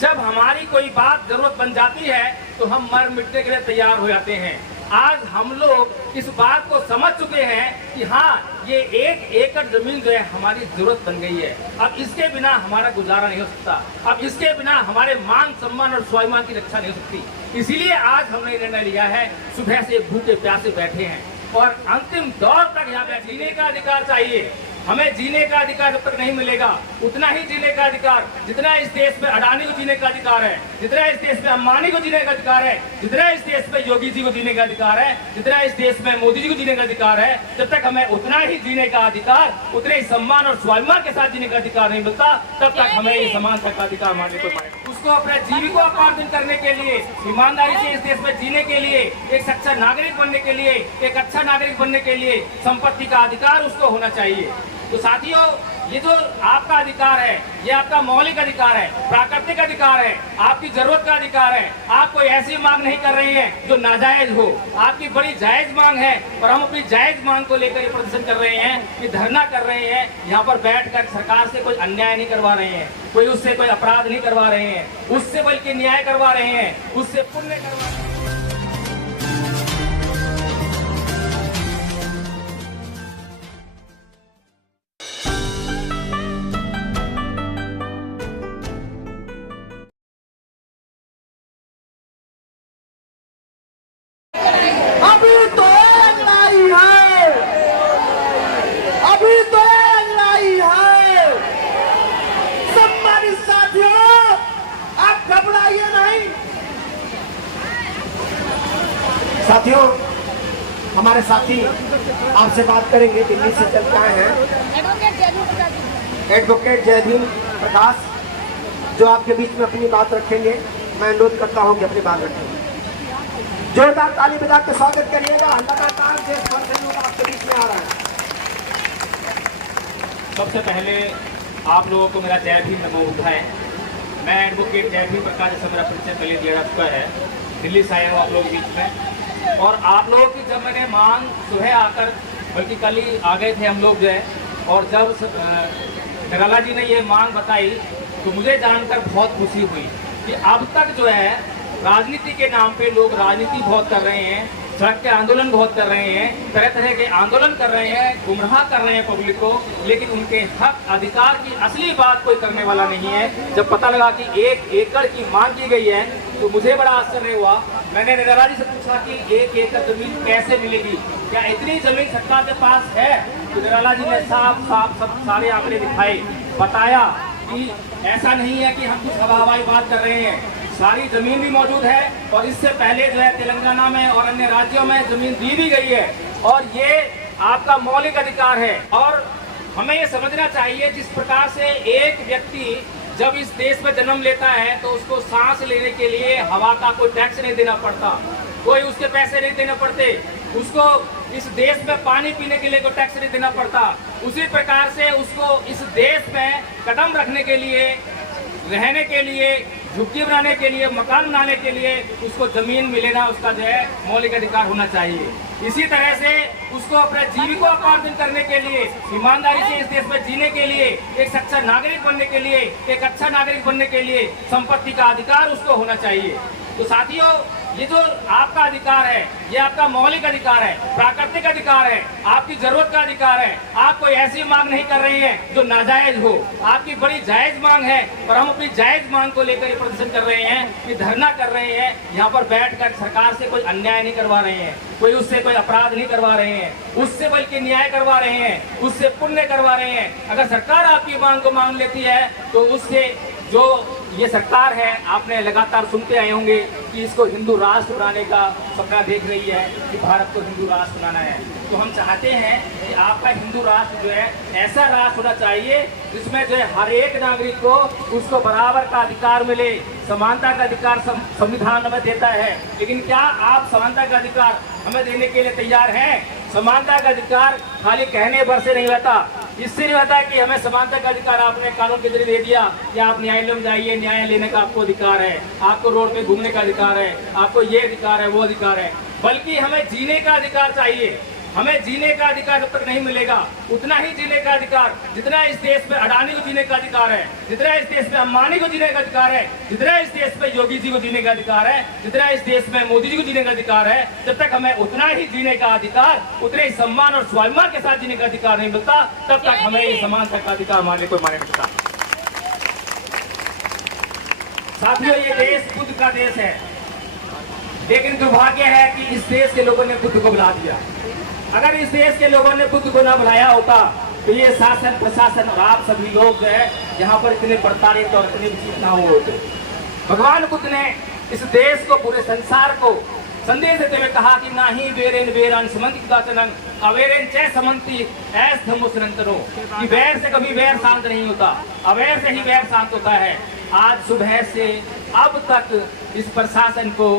जब हमारी कोई बात जरूरत बन जाती है तो हम मर मिटने के लिए तैयार हो जाते हैं। आज हम लोग इस बात को समझ चुके हैं कि हाँ, ये 1 एकड़ जमीन जो है हमारी जरूरत बन गई है। अब इसके बिना हमारा गुजारा नहीं हो सकता, अब इसके बिना हमारे मान सम्मान और स्वाभिमान की रक्षा नहीं हो सकती। इसीलिए आज हमने निर्णय लिया है, सुबह से भूखे प्यासे बैठे हैं और अंतिम दौर तक यहाँ पे जीने का अधिकार चाहिए। हमें जीने का अधिकार जब तक नहीं मिलेगा, उतना ही जीने का अधिकार जितना इस देश में अडानी को जीने का अधिकार है, जितना इस देश में अंबानी को जीने का अधिकार है, जितना इस देश में योगी जी को जीने का अधिकार है, जितना इस देश में मोदी जी को जीने का अधिकार है, जब तक हमें उतना ही जीने का अधिकार, उतने ही सम्मान और स्वाभिमान के साथ जीने का अधिकार नहीं मिलता, तब तक हमें ये समानता का अधिकार मानने को पड़ेगा। उसको अपने जीविकोपार्जन करने के लिए, ईमानदारी से इस देश में जीने के लिए, एक सच्चा नागरिक बनने के लिए, एक अच्छा नागरिक बनने के लिए संपत्ति का अधिकार उसको होना चाहिए। तो साथियों, ये जो आपका अधिकार है, ये आपका मौलिक अधिकार है, प्राकृतिक अधिकार है, आपकी जरूरत का अधिकार है। आप कोई ऐसी मांग नहीं कर रहे हैं जो नाजायज हो, आपकी बड़ी जायज मांग है और हम अपनी जायज मांग को लेकर ये प्रदर्शन कर रहे हैं, ये धरना कर रहे हैं। यहाँ पर बैठकर सरकार से कोई अन्याय नहीं करवा रहे हैं, कोई उससे कोई अपराध नहीं करवा रहे हैं, उससे बल्कि न्याय करवा रहे हैं, उससे पुण्य करवा रहे हैं। अभी तो एक लड़ाई है, अभी तो एक लड़ाई है। सम्मानित साथियों, आप घबराइए नहीं। साथियों, हमारे साथी आपसे बात करेंगे, दिल्ली से चल के आए हैं, एडवोकेट जयदीन प्रकाश, जो आपके बीच में अपनी बात रखेंगे। मैं अनुरोध करता हूं कि अपनी बात रखेंगे। जोरदार ताली बजा के स्वागत करिएगा। लगातार देश भर से लोग आपके बीच में आ रहे हैं। सबसे पहले आप लोगों को मेरा जय भीम नमो बुद्धाय। मैं एडवोकेट जय भीम प्रकाश, जैसे मेरा परिचय पहले दिया जा चुका है, दिल्ली से आया हूँ आप लोगों के बीच में। और आप लोगों की जब मैंने मांग सुबह आकर, बल्कि कल ही आ गए थे हम लोग जो है, और जब निराला जी ने ये मांग बताई तो मुझे जानकर बहुत खुशी हुई कि अब तक जो है राजनीति के नाम पे लोग राजनीति बहुत कर रहे हैं, सड़क के आंदोलन बहुत कर रहे हैं, तरह तरह के आंदोलन कर रहे हैं, गुमराह कर रहे हैं पब्लिक को, लेकिन उनके हक अधिकार की असली बात कोई करने वाला नहीं है। जब पता लगा कि 1 एकड़ की मांग की गई है तो मुझे बड़ा आश्चर्य हुआ। मैंने निराला जी से पूछा कि 1 एकड़ जमीन कैसे मिलेगी, क्या इतनी जमीन सरकार के पास है? तो निराला जी ने साफ साफ सब सारे आंकड़े दिखाए, बताया कि ऐसा नहीं है कि हम कुछ हवाई बात कर रहे हैं, सारी जमीन भी मौजूद है और इससे पहले जो है तेलंगाना में और अन्य राज्यों में जमीन दी भी गई है और ये आपका मौलिक अधिकार है। और हमें ये समझना चाहिए, जिस प्रकार से एक व्यक्ति जब इस देश में जन्म लेता है तो उसको सांस लेने के लिए हवा का कोई टैक्स नहीं देना पड़ता, कोई उसके पैसे नहीं देने पड़ते, उसको इस देश में पानी पीने के लिए कोई टैक्स नहीं देना पड़ता। उसी प्रकार से उसको इस देश में कदम रखने के लिए, रहने के लिए, झुग्गी बनाने के लिए, मकान बनाने के लिए उसको जमीन मिलेना उसका जो है मौलिक अधिकार होना चाहिए। इसी तरह से उसको अपने जीविकोपार्जन करने के लिए, ईमानदारी से इस देश में जीने के लिए, एक सच्चा नागरिक बनने के लिए, एक अच्छा नागरिक बनने के लिए संपत्ति का अधिकार उसको होना चाहिए। तो साथियों, ये जो आपका अधिकार है, ये आपका मौलिक अधिकार है, प्राकृतिक अधिकार है, आपकी जरूरत का अधिकार है। आप कोई ऐसी मांग नहीं कर रहे हैं जो नाजायज हो, आपकी बड़ी जायज मांग है और हम अपनी जायज मांग को लेकर ये प्रदर्शन कर रहे हैं, ये धरना कर रहे हैं। यहाँ पर बैठकर सरकार से कोई अन्याय नहीं करवा रहे हैं, कोई उससे कोई अपराध नहीं करवा रहे हैं, उससे बल्कि न्याय करवा रहे हैं, उससे पुण्य करवा रहे हैं। अगर सरकार आपकी मांग को मान लेती है तो उससे जो ये सरकार है, आपने लगातार सुनते आए होंगे कि इसको हिंदू राष्ट्र बनाने का सपना देख रही है कि भारत को हिंदू राष्ट्र बनाना है। तो हम चाहते हैं कि आपका हिंदू राष्ट्र जो है ऐसा राष्ट्र होना चाहिए जिसमें जो है हर एक नागरिक को उसको बराबर का अधिकार मिले, समानता का अधिकार संविधान हमें देता है। लेकिन क्या आप समानता का अधिकार हमें देने के लिए तैयार हैं? समानता का अधिकार खाली कहने भर से नहीं रहता, इससे नहीं होता कि हमें समानता का अधिकार आपने कानून के जरिए दे दिया कि आप न्यायालय में जाइए, न्याय लेने का आपको अधिकार है, आपको रोड पे घूमने का अधिकार है, आपको ये अधिकार है, वो अधिकार है। बल्कि हमें जीने का अधिकार चाहिए। हमें जीने का अधिकार जब तक नहीं मिलेगा, उतना ही जीने का अधिकार जितना इस देश में अडानी को जीने का अधिकार है, जितना इस देश में अंबानी को जीने का अधिकार है, जितना इस देश में योगी जी को जीने का अधिकार है, जितना इस देश में मोदी जी को जीने का अधिकार है, जब तक हमें उतना ही जीने का अधिकार, उतने ही सम्मान और स्वाभिमान के साथ जीने का अधिकार नहीं मिलता, तब तक हमें ये समानता का अधिकार मानने को माने नहीं मिलता। साथियों, ये देश बुद्ध का देश है, लेकिन दुर्भाग्य है कि इस देश के लोगों ने बुद्ध को बुला दिया। अगर इस देश के लोगों ने बुद्ध को न बुलाया होता तो ये शासन प्रशासन और आप सभी लोग जो है यहाँ पर इतने प्रताड़ित और इतने विचलित ना हुए होते। भगवान बुद्ध ने इस देश को, पूरे संसार को संदेश देते हुए कहा कि ना ही वेरेन वेरान समंति दाचनन अवेरेन चे समंति ऐस धम्मो सनंतनो, कि वैर से कभी वैर शांत नहीं होता, अवैर से ही वैर शांत होता है। आज सुबह से अब तक इस प्रशासन को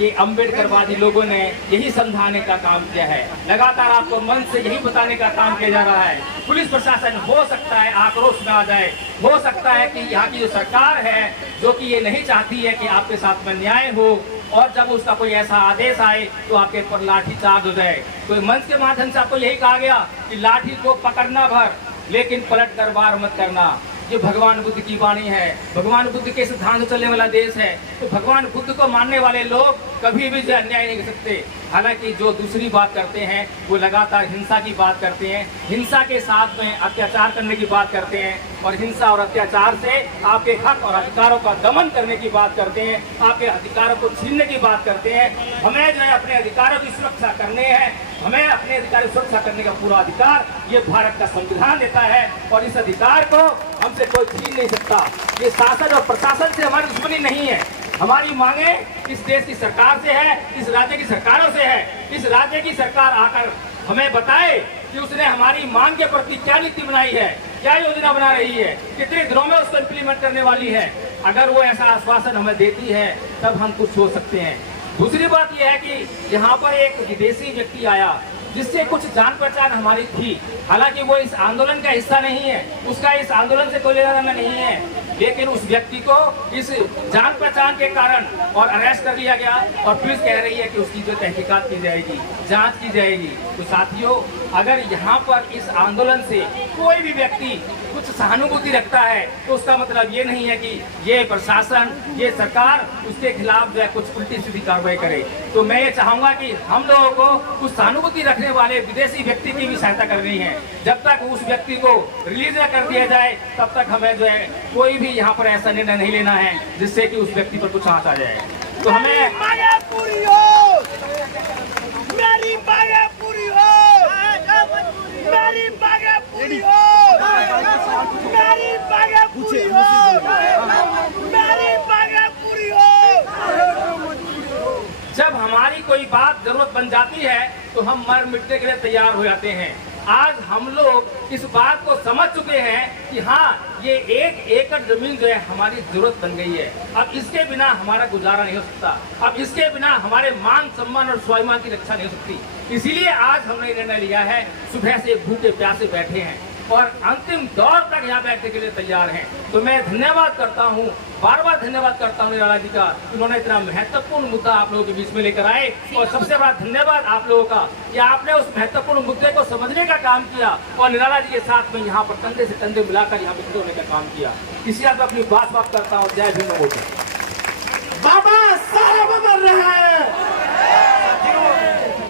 ये अम्बेडकरवादी लोगों ने यही समझाने का काम किया है, लगातार आपको मन से यही बताने का काम किया जा रहा है। पुलिस प्रशासन हो सकता है आक्रोश में आ जाए, हो सकता है कि यहाँ की जो सरकार है जो कि ये नहीं चाहती है कि आपके साथ में न्याय हो, और जब उसका कोई ऐसा आदेश आए तो आपके ऊपर लाठी चार्ज हो जाए। तो मंच के माध्यम से आपको यही कहा गया कि लाठी को पकड़ना भर, लेकिन पलट कर वार मत करना। ये भगवान बुद्ध की वाणी है, भगवान बुद्ध के सिद्धांत चलने वाला देश है। तो भगवान बुद्ध को मानने वाले लोग कभी भी जो अन्याय नहीं कर सकते। हालांकि जो दूसरी बात करते हैं वो लगातार हिंसा की बात करते हैं, हिंसा के साथ में अत्याचार करने की बात करते हैं, और हिंसा और अत्याचार से आपके हक और अधिकारों का दमन करने की बात करते हैं, आपके अधिकारों को छीनने की बात करते हैं। हमें जो है अपने अधिकारों की सुरक्षा करने हैं, हमें अपने अधिकार की सुरक्षा करने का पूरा अधिकार ये भारत का संविधान देता है, और इस अधिकार को हमसे कोई छीन नहीं सकता। ये शासन और प्रशासन से हमारी दुश्मनी नहीं है, हमारी मांगे इस देश की सरकार से है, इस राज्य की सरकारों से है। इस राज्य की सरकार आकर हमें बताए कि उसने हमारी मांग के प्रति क्या नीति बनाई है, क्या योजना बना रही है, कितने दिनों में उसको इम्प्लीमेंट करने वाली है। अगर वो ऐसा आश्वासन हमें देती है तब हम कुछ सोच सकते हैं। दूसरी बात यह है कि यहाँ पर एक विदेशी व्यक्ति आया जिससे कुछ जान पहचान हमारी थी, हालांकि वो इस आंदोलन का हिस्सा नहीं है, उसका इस आंदोलन से कोई लेना देना नहीं है, लेकिन उस व्यक्ति को इस जान पहचान के कारण और अरेस्ट कर लिया गया, और पुलिस कह रही है कि उसकी जो तहकीकात की जाएगी, जांच की जाएगी। तो साथियों, अगर यहाँ पर इस आंदोलन से कोई भी व्यक्ति कुछ सहानुभूति रखता है तो उसका मतलब ये नहीं है कि ये प्रशासन, ये सरकार उसके खिलाफ जो है कुछ उल्टी सीधी कार्रवाई करे। तो मैं ये चाहूंगा कि हम लोगों को कुछ सहानुभूति रखने वाले विदेशी व्यक्ति की भी सहायता करनी है। जब तक उस व्यक्ति को रिलीज न कर दिया जाए तब तक हमें जो है कोई भी यहाँ पर ऐसा निर्णय नहीं लेना है जिससे कि उस व्यक्ति पर कुछ हाथ आ जाए। तो हमें पूरी हो, मेरी मांगे पूरी हो, मेरी मांगे पूरी हो, मेरी मांगे पूरी हो, मेरी मांगे पूरी हो। जब हमारी कोई बात जरूरत बन जाती है तो हम मर मिटने के लिए तैयार हो जाते हैं। आज हम लोग इस बात को समझ चुके हैं कि हाँ, ये 1 एकड़ जमीन जो है हमारी जरूरत बन गई है। अब इसके बिना हमारा गुजारा नहीं हो सकता, अब इसके बिना हमारे मान सम्मान और स्वाभिमान की रक्षा नहीं हो सकती। इसीलिए आज हमने निर्णय लिया है, सुबह से भूखे प्यासे बैठे हैं और अंतिम दौर तक यहाँ बैठने के लिए तैयार हैं। तो मैं धन्यवाद करता हूँ, बार बार धन्यवाद करता हूँ निराला जी का, उन्होंने इतना महत्वपूर्ण मुद्दा आप लोगों के बीच में लेकर आए। और सबसे बड़ा धन्यवाद आप लोगों का कि आपने उस महत्वपूर्ण मुद्दे को समझने का काम किया और निराला जी के साथ में यहाँ पर कंधे से कंधे मिलाकर यहाँ पर होने का काम किया। इसी आप अपनी बात करता हूँ। जय भीम। बाबा साहब अमर रहे।